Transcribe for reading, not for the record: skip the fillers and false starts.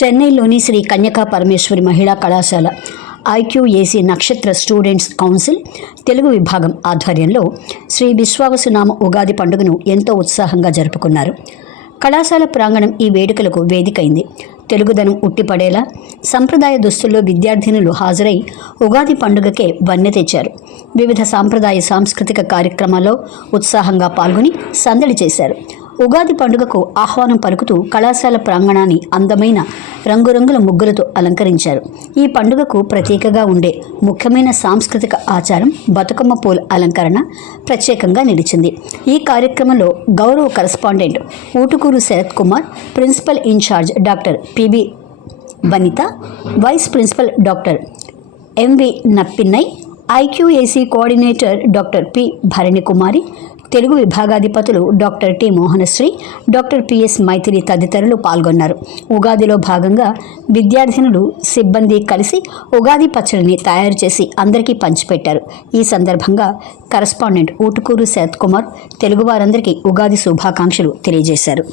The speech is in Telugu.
చెన్నైలోని శ్రీ కన్యకా పరమేశ్వరి మహిళా కళాశాల ఐక్యూఏసీ నక్షత్ర స్టూడెంట్స్ కౌన్సిల్ తెలుగు విభాగం ఆధ్వర్యంలో శ్రీ విశ్వావసునామ ఉగాది పండుగను ఎంతో ఉత్సాహంగా జరుపుకున్నారు. కళాశాల ప్రాంగణం ఈ వేడుకలకు వేదికైంది. తెలుగుదనం ఉట్టిపడేలా సంప్రదాయ దుస్తుల్లో విద్యార్థినులు హాజరై ఉగాది పండుగకే వన్నె తెచ్చారు. వివిధ సాంప్రదాయ సాంస్కృతిక కార్యక్రమాల్లో ఉత్సాహంగా పాల్గొని సందడి చేశారు. ఉగాది పండుగకు ఆహ్వానం పలుకుతూ కళాశాల ప్రాంగణాన్ని అందమైన రంగురంగుల ముగ్గులతో అలంకరించారు. ఈ పండుగకు ప్రత్యేకగా ఉండే ముఖ్యమైన సాంస్కృతిక ఆచారం బతుకమ్మ పూల అలంకరణ ప్రత్యేకంగా నిలిచింది. ఈ కార్యక్రమంలో గౌరవ correspondent Ootukuru Sarath Kumar, principal in charge doctor PB Vanitha, vice principal doctor MV Nappinnai, IQAC coordinator doctor P Bharani Kumari, Telugu విభాగాధిపతులు doctor T Mohanasri, doctor PS Mythili తదితరులు పాల్గొన్నారు. ఉగాదిలో భాగంగా విద్యార్థినులు, సిబ్బంది కలిసి ఉగాది పచ్చడిని తయారు చేసి అందరికీ పంచిపెట్టారు. ఈ సందర్భంగా కరెస్పాండెంట్ ఊటుకూరు శరత్ కుమార్ తెలుగు వారందరికీ ఉగాది శుభాకాంక్షలు తెలియజేశారు.